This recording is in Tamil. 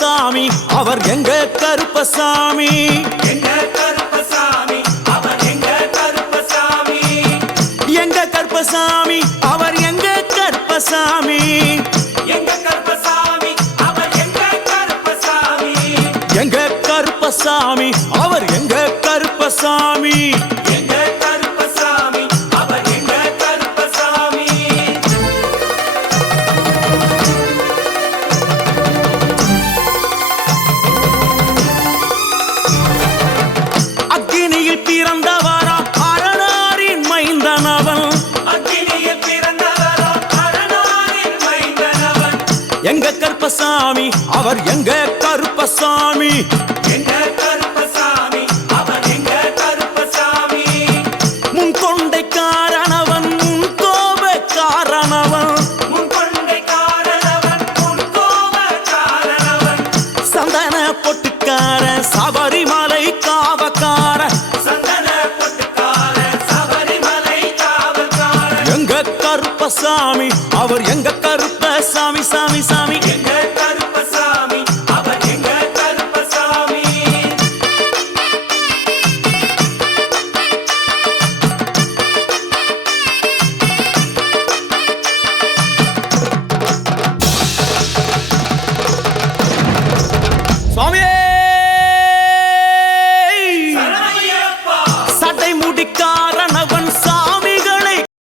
கருப்பசாமி அவர் எங்க கருப்பசாமி எங்க கருப்பசாமி அவர் எங்க கருப்பசாமி எங்க கருப்பசாமி அவர் எங்க கருப்பசாமி எங்க கருப்பசாமி அவர் எங்க கருப்பசாமி எங்க கருப்பசாமி அவர் எங்க கருப்பசாமி எங்க கருப்பசாமி அவர் எங்க கருப்பசாமி அக்கினியில் பிறந்தவரா அரணாரின் மைந்தனவன் அக்கினியில் பிறந்தவரோ அரணாரின் மைந்தனவன் எங்க கருப்பசாமி அவர் எங்க கருப்பசாமி எங்க கருப்பசாமி அவர் எங்க கருப்பசாமி முன் கொண்டை காரணவன் முன் கோப காரணவன் முன் கொண்டை காரணவன் முன் கோப காரணவன் சந்தன பொட்டுக்கார சபரிமலை காவக்கார சந்தன பொட்டுக்கார சபரிமலை காவல்காரன் எங்க கருப்பசாமி அவர் எங்க கருப்பசாமி சாமி சாமி